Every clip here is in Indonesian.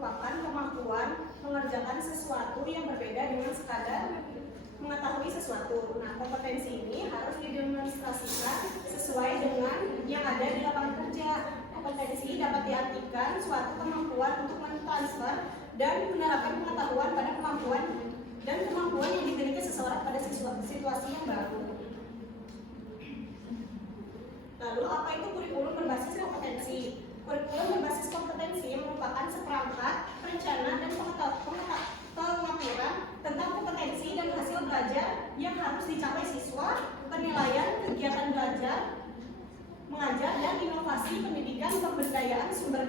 merupakan kemampuan mengerjakan sesuatu yang berbeda dengan sekadar mengetahui sesuatu. Nah, kompetensi ini harus didemonstrasikan sesuai dengan yang ada di lapangan kerja. Kompetensi dapat diartikan suatu kemampuan untuk mentransfer dan menerapkan pengetahuan pada kemampuan yang dimiliki seseorang pada situasi yang baru. Lalu, apa itu kurikulum berbasis kompetensi? Kurikulum berbasis kompetensi merupakan seperangkat rencana dan pengaturan tentang kompetensi dan hasil belajar yang harus dicapai siswa, penilaian kegiatan belajar, mengajar, dan inovasi pendidikan, pemberdayaan sumber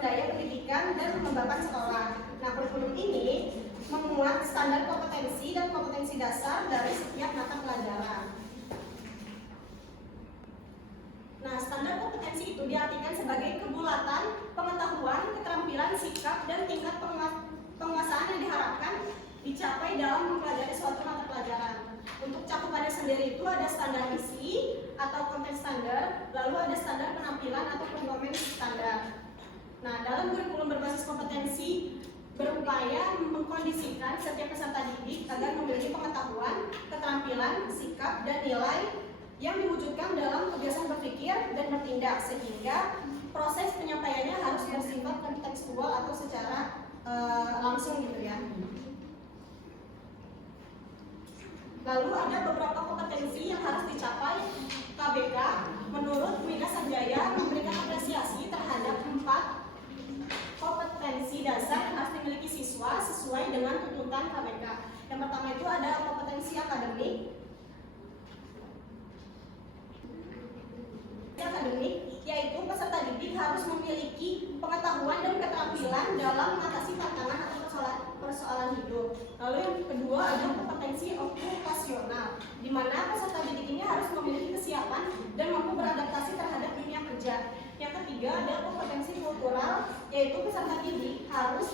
daya pendidikan, dan pengembangan sekolah. Nah, kurikulum ini memuat standar kompetensi dan kompetensi dasar dari setiap mata pelajaran. Nah, standar kompetensi itu diartikan sebagai kebulatan pengetahuan, keterampilan, sikap, dan tingkat penguasaan yang diharapkan dicapai dalam mempelajari suatu mata pelajaran. Untuk cakupannya sendiri itu ada standar isi atau konten standar, lalu ada standar penampilan atau performance standar. Nah, dalam kurikulum berbasis kompetensi berupaya mengkondisikan setiap peserta didik agar memiliki pengetahuan, keterampilan, sikap, dan nilai yang diwujudkan dalam kebiasaan berpikir dan bertindak, sehingga proses penyampaiannya harus bersifat kontekstual atau secara langsung gitu ya. Lalu ada beberapa kompetensi yang harus dicapai KBK. Menurut Wida Sanjaya memberikan apresiasi terhadap 4 kompetensi dasar yang harus dimiliki siswa sesuai dengan tuntutan KBK. Yang pertama itu ada kompetensi akademik, yaitu peserta didik harus memiliki pengetahuan dan keterampilan dalam mengatasi tantangan atau persoalan hidup. Lalu yang kedua ada kompetensi okupasional, di mana peserta didik ini harus memiliki kesiapan dan mampu beradaptasi terhadap dunia kerja. Yang ketiga ada kompetensi kultural, yaitu peserta didik harus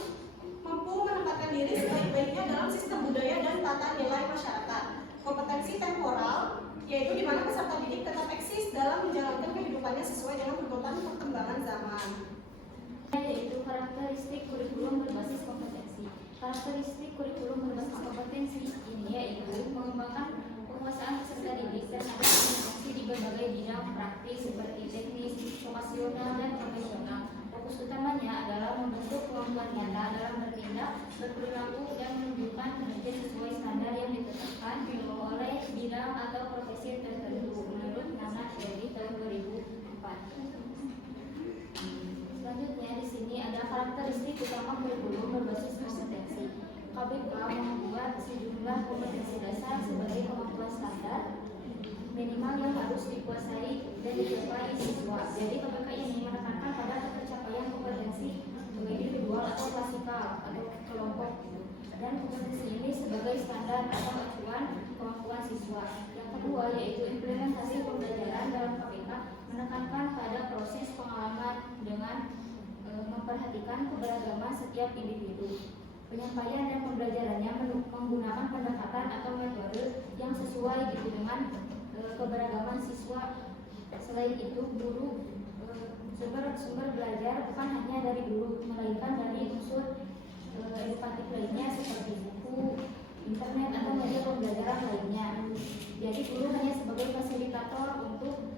mampu menempatkan diri sebaik-baiknya dalam sistem budaya dan tata nilai masyarakat. Kompetensi temporal, yaitu di mana peserta didik tetap eksis dalam menjalankan kehidupannya sesuai dengan tuntutan perkembangan zaman. Yaitu karakteristik kurikulum berbasis kompetensi. Karakteristik kurikulum berbasis kompetensi ini yaitu mengembangkan penguasaan peserta didik terhadap kompetensi di berbagai bidang praktis seperti teknis, vokasional, dan profesional. Fokus utamanya adalah membentuk kemampuan nyata dalam bertindak, berperilaku, dan menunjukkan kinerja sesuai standar yang ditetapkan oleh bidang atau profesi tertentu menurut Nana dari tahun 2004. Selanjutnya di sini ada karakteristik utama kurikulum berbasis kompetensi. KBK membuat sejumlah kompetensi dasar sebagai kemampuan standar minimal yang harus dikuasai dan dicapai siswa. Jadi KBK ini menekankan pada pencapaian kompetensi individual atau klasikal atau kelompok, dan kompetensi ini sebagai standar atau acuan kemampuan siswa. Yang kedua yaitu implementasi pembelajaran dalam KBK menekankan pada proses pengalaman dengan memperhatikan keberagaman setiap individu. Penyampaian dan pembelajarannya menggunakan pendekatan atau metode yang sesuai dengan keberagaman siswa. Selain itu, guru sumber belajar bukan hanya dari guru, melainkan dari unsur edukatif lainnya seperti buku, internet, atau media pembelajaran lainnya. Jadi guru hanya sebagai fasilitator untuk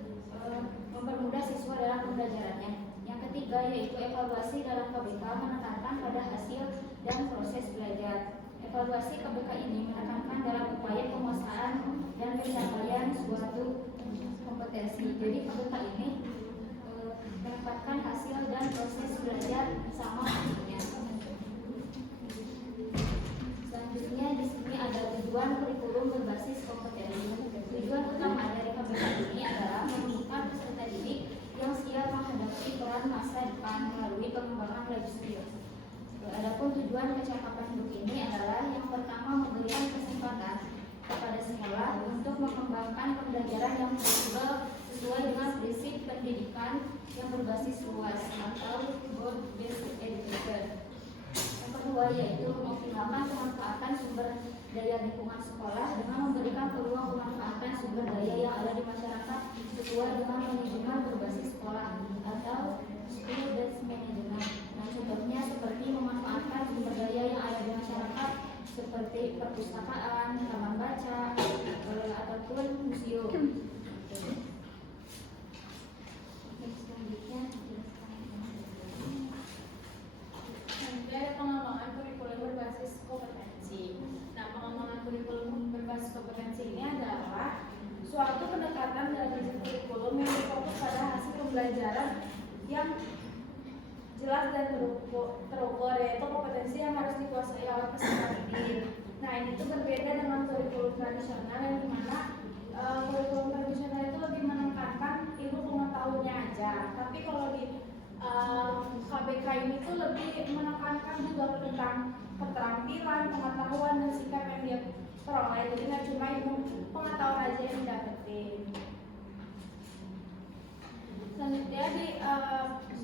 mempermudah siswa dalam pembelajarannya. Yang ketiga yaitu evaluasi dalam KBK menekankan pada hasil dan proses belajar. Evaluasi KBK ini menekankan dalam upaya penguasaan dan pencapaian suatu kompetensi. Jadi KBK ini menempatkan hasil dan proses belajar sama artinya. Selanjutnya di sini ada tujuan kurikulum berbasis kompetensi. Tujuan utama dari KBK ini adalah menumbuhkan peserta didik yang siap menghadapi peran masa depan melalui pengembangan life skill. Adapun tujuan kecakapan hidup ini adalah yang pertama memberikan kesempatan kepada sekolah untuk mengembangkan pembelajaran yang fleksibel sesuai dengan prinsip pendidikan yang berbasis luas atau broad based education. Yang kedua yaitu mengoptimalkan pemanfaatan sumber daya lingkungan sekolah dengan memberikan peluang pemanfaatan sumber daya yang ada di masyarakat sesuai dengan manajemen berbasis sekolah atau school based management. seperti perpustakaan, taman baca, ataupun museum. Selanjutnya ada pengembangan kurikulum berbasis kompetensi. Nah, pengembangan kurikulum berbasis kompetensi ini adalah suatu pendekatan dalam riset kurikulum yang berfokus pada hasil pembelajaran yang jelas dan terukur, yaitu kompetensi yang harus dikuasai oleh peserta didik. Nah, ini tuh berbeda dengan kurikulum tradisional yang dimana kurikulum tradisional itu lebih menekankan ilmu pengetahuannya aja. Tapi kalau di KBK ini tuh lebih menekankan juga tentang keterampilan, pengetahuan dan sikap yang dia peroleh. Jadi nggak cuma ilmu pengetahuan aja yang didapetin. Selanjutnya di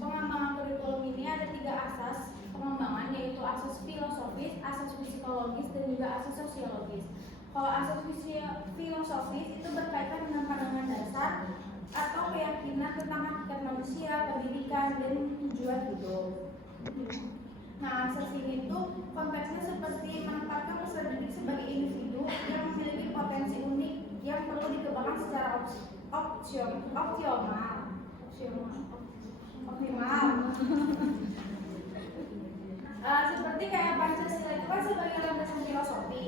pengembangan kurikulum ini ada 3 asas pengembangan, yaitu asas filosofis, asas psikologis, dan juga asas sosiologis. Kalau asas filosofis itu berkaitan dengan pandangan dasar atau keyakinan tentang hakikat manusia, pendidikan, dan tujuan hidup. Nah, asas ini tuh konteksnya seperti menempatkan peserta didik sebagai individu yang memiliki potensi unik yang perlu dikembangkan secara optimal. Seperti kayak Pancasila itu kan sebagai landasan filosofi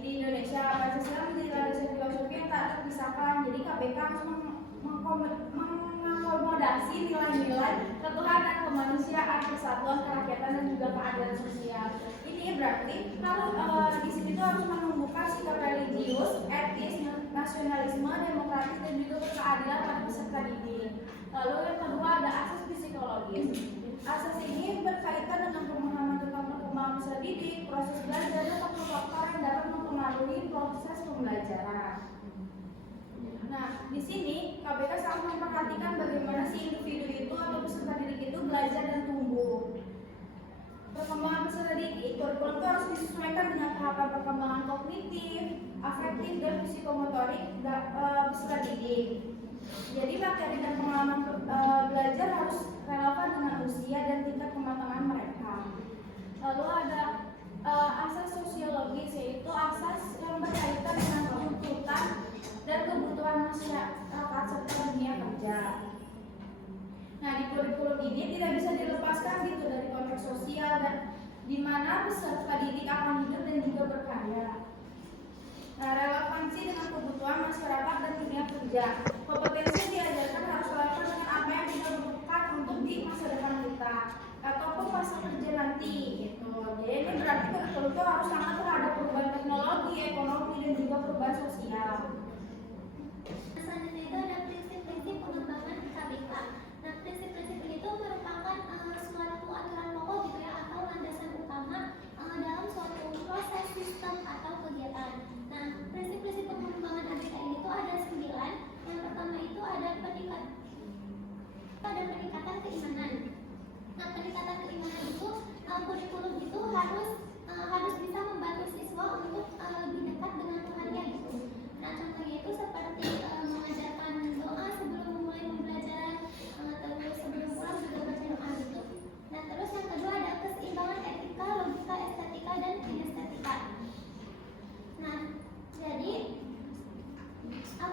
di Indonesia. Pancasila menjadi landasan filosofi yang tak terpisahkan. Jadi KBK harus mengakomodasi nilai-nilai ketuhanan, kemanusiaan, persatuan, kerakyatan, dan juga keadilan sosial. Ini berarti harus di sini tuh harus menumbuhkan sikap religius, etis, nasionalisme, demokratis, dan juga keadilan pada peserta didik. Lalu yang kedua ada asas psikologis. Asas ini berkaitan dengan pemahaman tentang perkembangan peserta didik, proses belajar, dan faktor-faktor yang dapat mempengaruhi proses pembelajaran. Nah, di sini KBK sangat memperhatikan bagaimana si individu itu atau peserta didik itu belajar dan tumbuh. Perkembangan peserta didik, kurikulum itu harus disesuaikan dengan tahapan perkembangan kognitif, afektif, dan psikomotorik peserta didik. Jadi materi dan pengalaman belajar harus relevan dengan usia dan tingkat kematangan mereka. Lalu ada asas sosiologis, yaitu asas yang berkaitan dengan tuntutan dan kebutuhan masyarakat serta dunia kerja. Nah, di kurikulum ini tidak bisa dilepaskan gitu dari konteks sosial dan di mana peserta didik akan hidup dan juga berkarya. Nah, relevansi dengan kebutuhan masyarakat dan dunia kerja. Kompetensi yang diajarkan harus relevan dengan apa yang kita butuhkan untuk di masa depan kita ataupun masa kerja nanti gitu. Jadi ini berarti kurikulum itu harus sangat terhadap perubahan teknologi, ekonomi, dan juga perubahan sosial. Selanjutnya itu ada prinsip-prinsip pengembangan KBK. Nah, prinsip-prinsip ini itu merupakan suatu aturan pokok gitu ya, atau landasan utama dalam suatu proses, sistem, atau kegiatan. Nah, prinsip-prinsip pengembangan KBK ini tuh ada 9. Yang pertama itu ada peningkatan keimanan. Nah, peningkatan keimanan itu kurikulum itu harus bisa membantu siswa untuk lebih dekat dengan Tuhannya gitu. Nah, contohnya itu seperti mengajarkan doa sebelum memulai pembelajaran, terus sebelum pulang juga baca doa gitu. Nah, terus yang kedua ada keseimbangan etika, logika, estetika, dan kinestetika. Nah, jadi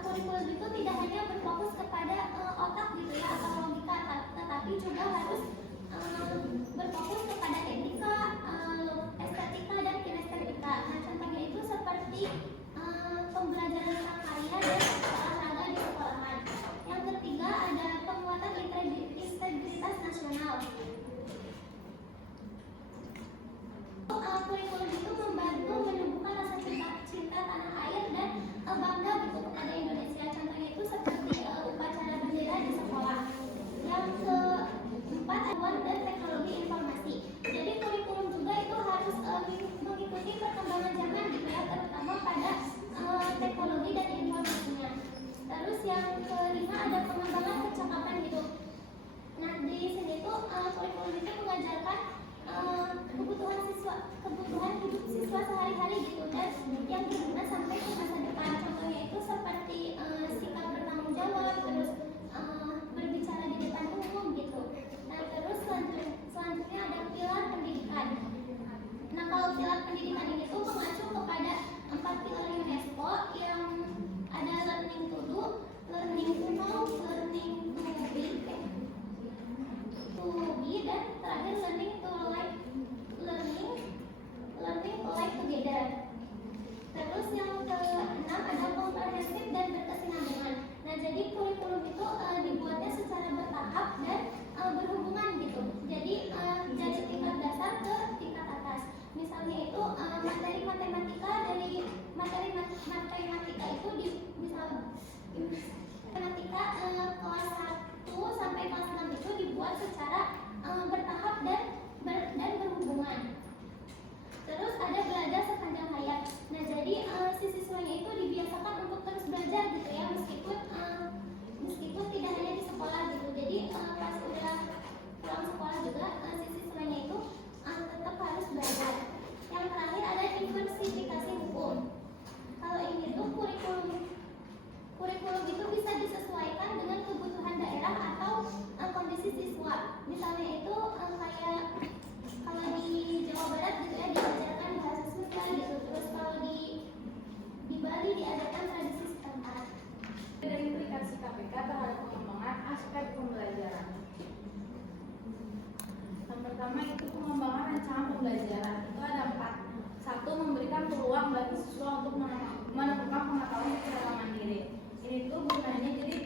kurikulum itu tidak hanya berfokus kepada otak gitu ya atau logika, tetapi juga harus berfokus kepada etika, estetika, dan kinestetika. Nah, contohnya itu seperti pembelajaran prakarya dan olahraga di sekolahan. Yang ketiga ada penguatan integritas nasional. Kurikulum itu membantu menumbuhkan rasa cinta tanah air dan bangga gitu kepada Indonesia. Contohnya itu seperti upacara bendera di sekolah. Yang keempat aduan dan teknologi informasi. Jadi kurikulum juga itu harus mengikuti perkembangan zaman gitu ya, terutama pada teknologi dan informasinya. Terus yang kelima ada pengembangan kecakapan hidup. Nah, di sini tuh kurikulum itu mengajarkan kebutuhan hidup siswa sehari-hari gitu, dan yang berguna sampai ke masa depan. Contohnya itu seperti sikap bertanggung jawab, terus berbicara di depan umum gitu. Nah, terus selanjutnya ada pilar pendidikan. Nah, kalau pilar pendidikan ini tuh KPK terhadap pengembangan aspek pembelajaran. Yang pertama itu pengembangan rencana pembelajaran. Itu ada 4. 1. Memberikan peluang bagi siswa untuk menemukan pengetahuan secara mandiri. Ini tuh gunanya jadi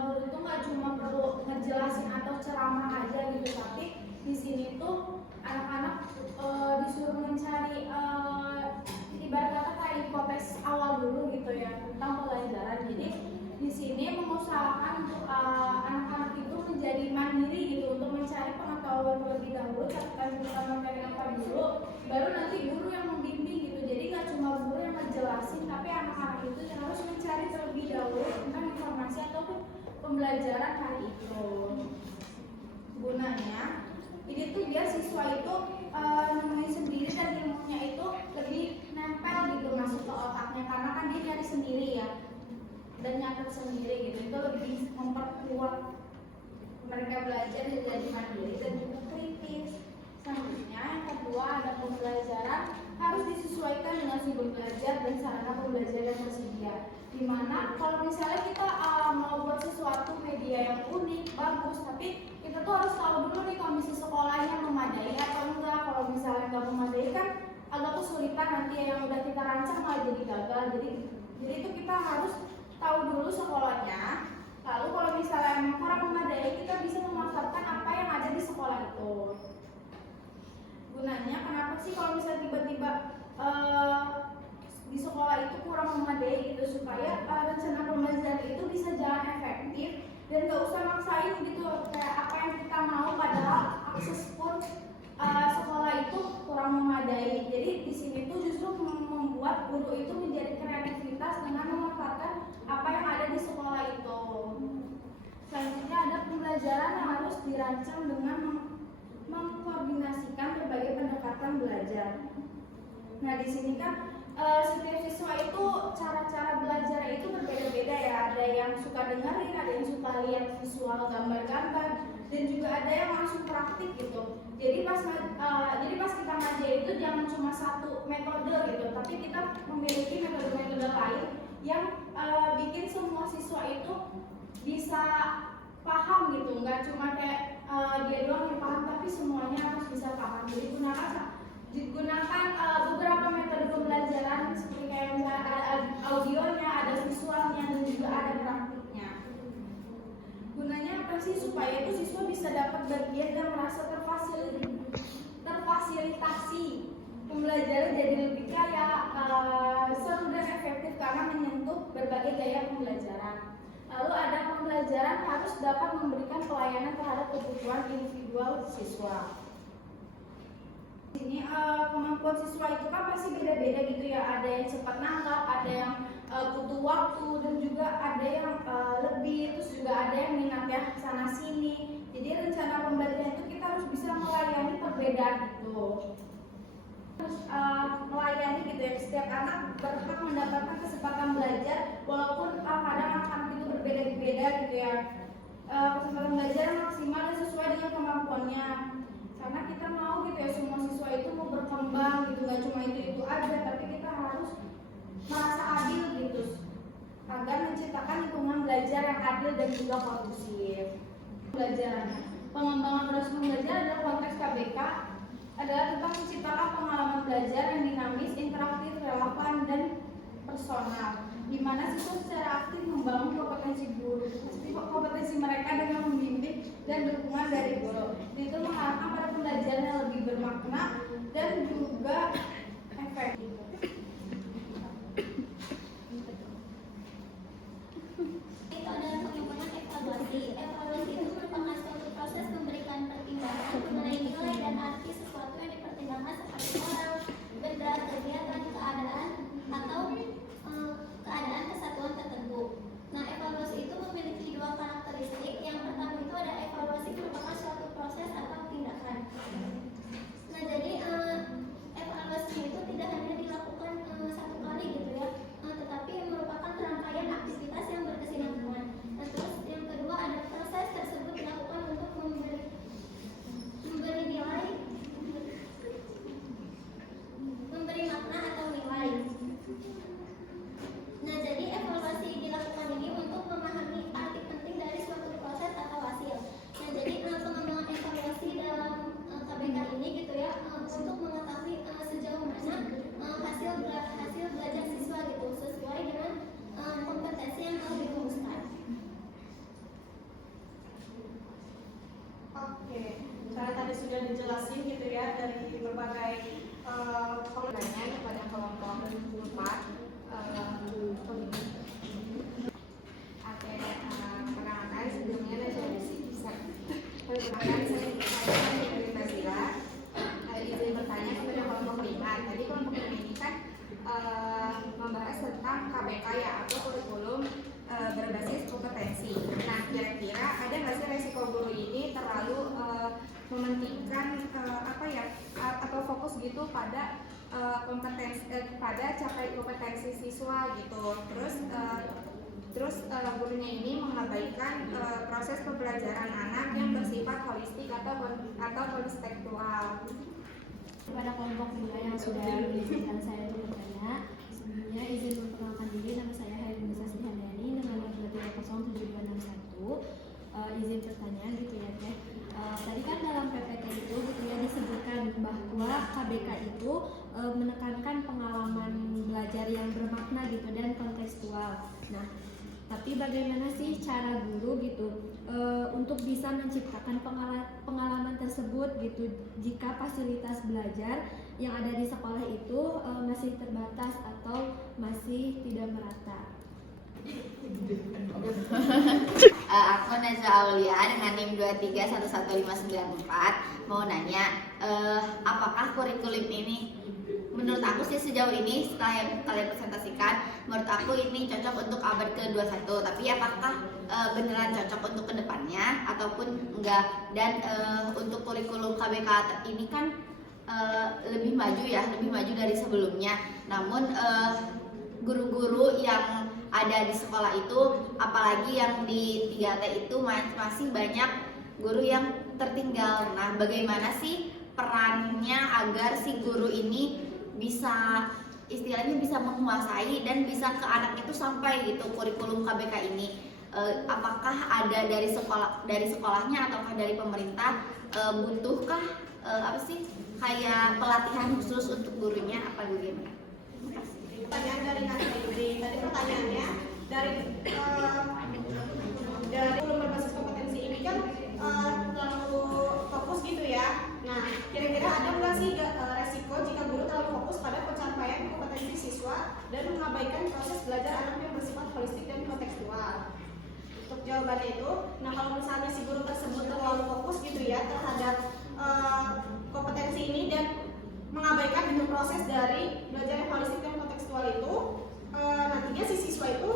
guru itu nggak cuma perlu ngejelasin atau ceramah aja gitu, tapi di sini tuh anak-anak disuruh mencari ibarat kata kayak hipoteks awal dulu gitu ya tentang pelajaran. Jadi di sini mengusahakan untuk anak-anak itu menjadi mandiri gitu untuk mencari pengetahuan terlebih dahulu, catatan pertama materi apa dulu, baru nanti guru yang membimbing gitu. Jadi nggak cuma guru yang ngejelasin, tapi anak-anak itu harus mencari terlebih dahulu tentang informasi atau pembelajaran hari itu. Gunanya ini tuh biar siswa itu nemuin sendiri dan ilmunya itu lebih nempel gitu masuk ke otaknya, karena kan dia nyari sendiri ya dan nyatet sendiri gitu. Itu lebih memperkuat mereka belajar jadi mandiri dan juga kritis. Selanjutnya yang kedua ada pembelajaran harus disesuaikan dengan sumber belajar dan sarana pembelajaran yang tersedia. Dimana kalau misalnya kita mau buat sesuatu media yang unik, bagus, tapi kita tuh harus tahu dulu nih kondisi sekolahnya memadai atau enggak. Kalau misalnya nggak memadai kan agak kesulitan nanti yang udah kita rancang malah jadi gagal. Jadi itu kita harus tahu dulu sekolahnya. Lalu kalau misalnya emang kurang memadai, kita bisa memanfaatkan apa yang ada di sekolah itu. Gunanya kenapa sih kalau misalnya tiba-tiba di sekolah itu kurang memadai gitu, supaya rencana pembelajaran itu bisa jalan efektif dan gak usah maksain gitu kayak apa yang kita mau, padahal akses pun sekolah itu kurang memadai. Jadi di sini tuh justru membuat guru itu menjadi kreativitas dengan memanfaatkan apa yang ada di sekolah itu. Selanjutnya ada pembelajaran yang harus dirancang dengan mengkoordinasikan berbagai pendekatan belajar. Nah di sini kan setiap siswa itu cara-cara belajar itu berbeda-beda ya. Ada yang suka dengerin, ada yang suka lihat visual gambar-gambar, dan juga ada yang langsung praktik gitu. Jadi pas kita ngajar itu jangan cuma satu metode gitu, tapi kita memiliki metode-metode lain yang bikin semua siswa itu bisa paham gitu. Nggak cuma kayak dia doang yang paham, tapi semuanya harus bisa paham. Jadi gunakan beberapa metode pembelajaran seperti kayak misalnya ada audionya, ada visualnya, dan juga ada praktiknya. Gunanya apa sih? Supaya itu siswa bisa dapat bagian dan merasa terfasilitasi. Pembelajaran jadi lebih kaya, seru dan efektif karena menyentuh berbagai gaya pembelajaran. Lalu ada pembelajaran harus dapat memberikan pelayanan terhadap kebutuhan individual siswa. Ini kemampuan siswa itu kan pasti beda-beda gitu ya. Ada yang cepat nangkap, ada yang butuh waktu, dan juga ada yang lebih, terus juga ada yang minatnya sana sini. Jadi rencana pembelajaran itu kita harus bisa melayani perbedaan itu. Harus melayani gitu ya, setiap anak berhak mendapatkan kesempatan belajar walaupun kadang anak-anak itu berbeda-beda gitu ya. Kesempatan belajar maksimal dan sesuai dengan kemampuannya. Karena kita mau gitu ya semua siswa itu mau berkembang gitu, nggak cuma itu aja, tapi kita harus merasa adil gitu agar menciptakan lingkungan belajar yang adil dan juga kondusif. Pembelajaran, pengembangan proses belajar adalah konteks KBK adalah tentang menciptakan pengalaman belajar yang dinamis, interaktif, relevan, dan personal, di mana siswa secara aktif membangun kompetensi mereka dengan membimbing dan dukungan dari guru. Itu mengharapkan pada pembelajaran yang lebih bermakna dan juga efektif. Itu adalah pengembangan evaluasi. Evaluasi itu merupakan suatu proses memberikan pertimbangan mengenai nilai dan arti sesuatu yang dipertimbangkan seperti orang, benda, kegiatan, keadaan, atau keadaan kesatuan tertentu. Nah, evaluasi itu memiliki dua karakteristik. Yang pertama itu ada evaluasi merupakan suatu proses atau tindakan. Nah, jadi evaluasi itu tidak hanya dilakukan satu kali gitu ya, tetapi merupakan rangkaian aktivitas yang berkesinambungan. Nah, terus yang kedua ada proses tersebut dilakukan untuk memberi nilai, memberi makna atau nilai. Nah, jadi evaluasi dilakukan ini untuk memahami arti berbagai Pertanyaan kepada kelompok 4. Oke, perkenalkan sebelumnya perkenalkan saya dari Nazila. Izin bertanya kepada kelompok 5. Tadi kelompok 5 ini kan membahas tentang KBK ya, atau kurikulum berbasis kompetensi. Nah, kira-kira ada nggak sih resiko guru ini terlalu mementingkan atau fokus gitu pada kompetensi pada capai kompetensi siswa gitu. Terus gurunya ini mengabaikan proses pembelajaran anak yang bersifat holistik atau kontekstual. Kepada kelompok 2 yang sudah mengizinkan saya untuk bertanya, sebelumnya izin memperkenalkan diri, nama saya Hairunisa Srihandani dengan nomor 3077261. Izin pertanyaan gitu ya Teh. Tadi kan dalam PPT itu gitu ya disebutkan bahwa KBK itu menekankan pengalaman belajar yang bermakna gitu dan kontekstual. Nah, tapi bagaimana sih cara guru gitu untuk bisa menciptakan pengalaman tersebut gitu jika fasilitas belajar yang ada di sekolah itu masih terbatas atau masih tidak merata? Aku Najwa Aulia dengan NIM 2311594 mau nanya, apakah kurikulum ini menurut aku sih sejauh ini setelah yang kalian presentasikan, menurut aku ini cocok untuk abad ke-21, tapi apakah beneran cocok untuk kedepannya ataupun enggak? Dan untuk kurikulum KBK ini kan lebih maju ya, lebih maju dari sebelumnya. Namun guru-guru yang ada di sekolah itu, apalagi yang di 3T itu masih banyak guru yang tertinggal. Nah, bagaimana sih perannya agar si guru ini bisa istilahnya bisa menguasai dan bisa ke anak itu sampai gitu kurikulum KBK ini? Apakah ada dari sekolahnya ataukah dari pemerintah? Butuhkah kayak pelatihan khusus untuk gurunya apa bagaimana? pertanyaan dari Nazila Yudi. Tadi pertanyaannya dari kurikulum berbasis kompetensi ini kan terlalu fokus gitu ya. Nah, kira-kira ada nggak sih resiko jika guru terlalu fokus pada pencapaian kompetensi siswa dan mengabaikan proses belajar anak yang bersifat holistik dan kontekstual? Untuk jawabannya itu, nah kalau misalnya si guru tersebut terlalu fokus gitu ya terhadap kompetensi ini dan mengabaikan dengan proses dari belajar yang holistik dan kontekstual itu, nantinya si siswa itu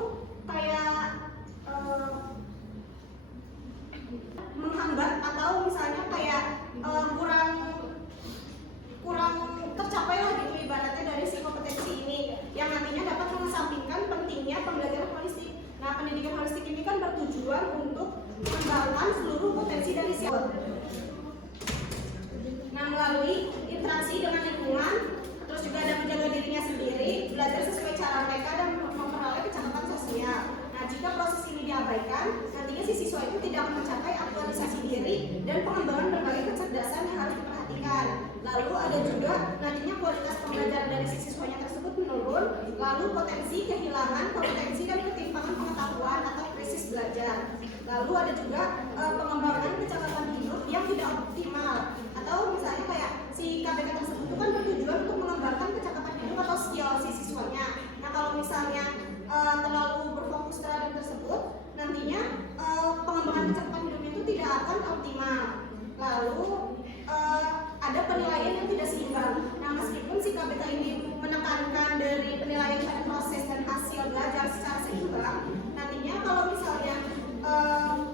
kayak menghambat atau misalnya kayak kurang tercapai lah gitu ibaratnya dari si kompetensi ini yang nantinya dapat mengesampingkan pentingnya pembelajaran holistik. Nah, pendidikan holistik ini kan bertujuan untuk mengembangkan seluruh potensi dari siswa. Nah, melalui interaksi dengan lingkungan, terus juga ada menjaga dirinya sendiri, belajar sesuai cara mereka dan memperoleh kecakapan sosial. Nah, jika proses ini diabaikan, nantinya si siswa itu tidak akan mencapai aktualisasi diri dan pengembangan berbagai kecerdasan yang harus diperhatikan. Lalu ada juga nantinya kualitas pembelajaran dari si siswanya tersebut menurun, lalu potensi kehilangan kompetensi dan ketimpangan pengetahuan atau krisis belajar. Lalu ada juga pengembangan kecakapan hidup yang tidak optimal, atau misalnya kayak si KBK tersebut itu kan bertujuan untuk mengembangkan kecakapan hidup atau skill si siswanya. Nah, kalau misalnya terlalu berfokus terhadap tersebut, nantinya pengembangan kecakapan hidupnya itu tidak akan optimal. Lalu ada penilaian yang tidak seimbang. Nah, meskipun si KBK ini menekankan dari penilaian pada proses dan hasil belajar secara seimbang, nantinya kalau misalnya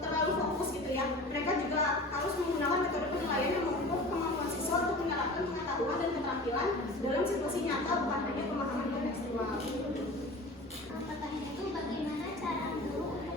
terlalu fokus gitu ya, mereka juga harus menggunakan metode penilaian yang mengukur kemampuan siswa untuk menyerapkan pengetahuan dan keterampilan dalam situasi nyata, bukan hanya pemahaman kontekstual. Pertanyaan itu bagaimana cara guru untuk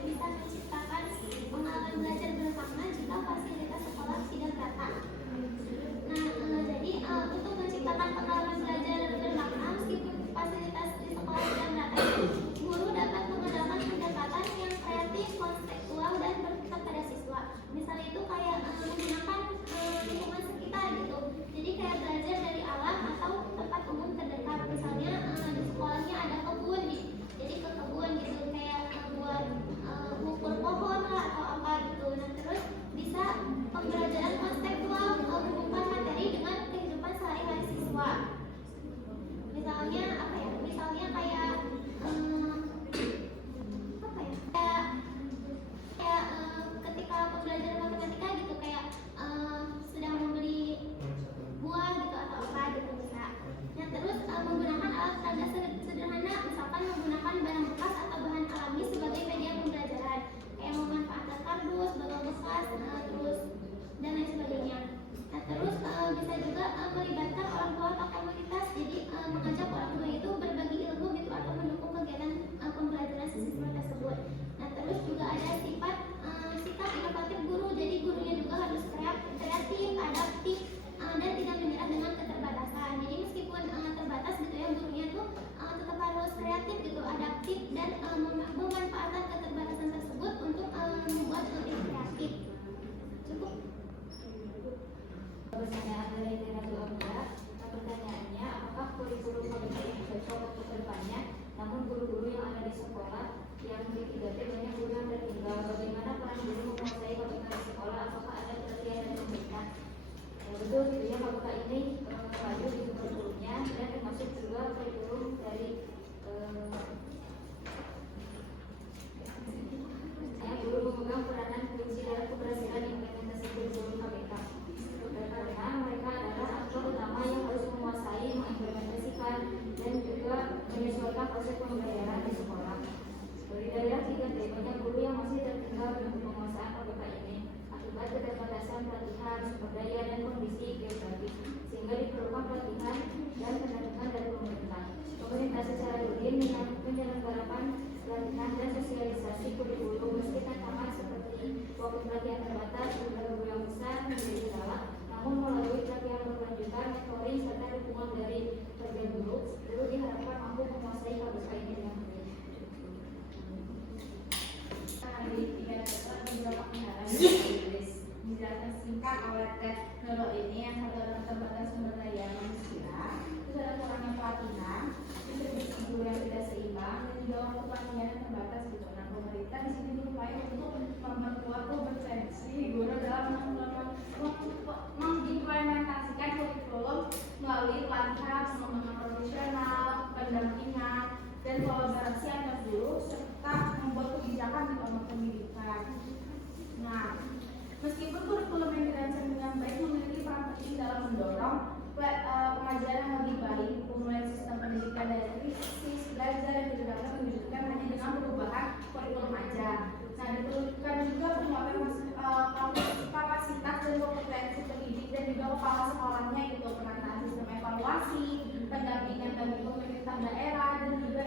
pertanyaan dari Ratu Amda. Pertanyaannya, apakah kurikulum KBK ini cocok untuk kedepannya? Namun guru-guru yang ada di sekolah yang di 3T banyak guru yang tertinggal. Bagaimana peran guru menguasai KBK di sekolah? Apakah ada pelatihan dari pemerintah? Betul gitu ya, KBK ini wajib di kurikulumnya dan termasuk juga kurikulum dari guru memegang peranan kunci dalam keberhasilan implementasi kurikulum KBK. Karena mereka adalah aktor utama yang harus menguasai, mengimplementasikan, dan juga menyesuaikan proses pembelajaran di sekolah. Dari daerah 3T banyak guru yang masih tertinggal dengan penguasaan KBK ini akibat keterbatasan pelatihan, sumber daya, dan kondisi geografis, sehingga diperlukan pelatihan dan pendampingan dari pemerintah. Pemerintah secara rutin menyelenggarakan pelatihan dan sosialisasi kurikulum meski tantangan seperti waktu pelatihan terbatas, jumlah guru yang besar menjadi galak. Namun melalui pelatihan berkelanjutan, mentoring serta dukungan dari kerja guru diharapkan mampu menguasai KBK ini dengan baik. Di 3T beberapa penghargaan dijelaskan singkat oleh Ted Nero ini yang satu adalah terbatas sumber daya manusia, terus ada kurangnya pelatihan, distribusi guru yang tidak seimbang, dan juga waktu pelatihan yang terbatas gitu. Nah, pemerintah di sini berupaya untuk memperkuat kompetensi guru dalam mengimplementasikan kurikulum melalui pelatihan, pengembangan profesional, pendampingan, dan kolaborasi antar guru serta membuat kebijakan di bidang pendidikan. Nah, meskipun kurikulum yang dirancang dengan baik memiliki peran penting dalam mendorong pengajaran yang lebih baik, pemulihan sistem pendidikan dari krisis belajar yang digunakan diwujudkan hanya dengan perubahan kurikulum aja. Nah, diperlukan juga penguatan kapasitas dan kompetensi pendidik dan juga kepala sekolahnya gitu, penataan sistem evaluasi, pendampingan bagi pemerintah daerah, dan juga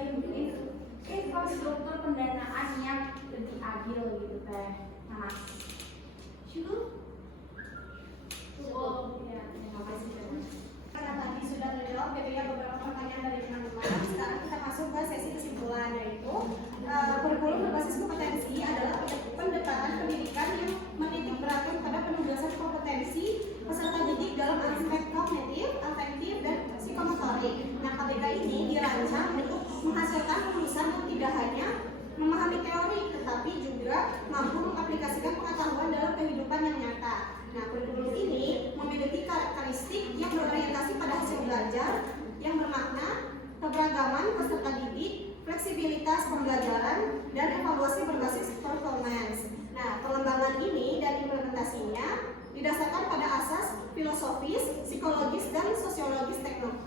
infrastruktur pendanaan yang lebih adil gitu teh. Nah, cukup ya, terima kasih teman. Karena tadi sudah terjawab gitu ya beberapa pertanyaan dari teman-teman. Sekarang kita masuk ke sesi kesimpulan, yaitu kurikulum berbasis kompetensi adalah pendekatan pendidikan yang menitik beratkan pada penugasan kompetensi peserta didik dalam aspek kognitif, afektif, dan psikomotorik. Nah, KBK ini dirancang untuk menghasilkan lulusan yang tidak hanya memahami teori, tetapi juga mampu mengaplikasikan pengetahuan dalam kehidupan yang nyata. Nah, kurikulum ini memiliki karakteristik yang berorientasi pada hasil belajar yang bermakna, keberagaman peserta didik, fleksibilitas pembelajaran, dan evaluasi berbasis performance. Nah, pengembangan ini dan implementasinya didasarkan pada asas filosofis, psikologis, dan sosiologis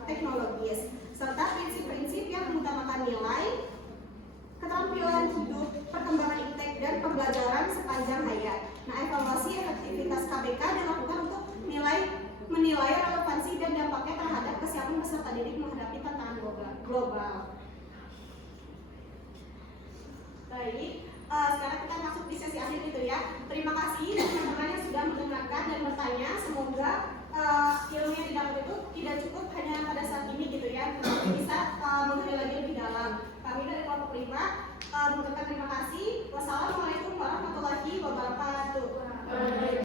teknologis, serta prinsip-prinsip yang mengutamakan nilai, keterampilan hidup, perkembangan iptek, dan pembelajaran sepanjang hayat. Nah, evaluasi efektivitas KBK dilakukan untuk menilai relevansi dan dampaknya terhadap kesiapan peserta didik menghadapi tantangan global. Baik, sekarang kita masuk di sesi akhir gitu ya. Terima kasih teman-teman yang sudah mendengarkan dan bertanya. Semoga ilmu yang didapat itu tidak cukup hanya pada saat ini gitu ya, tetapi bisa menggali lagi lebih dalam. Kami dari kelompok 5 mengucapkan terima kasih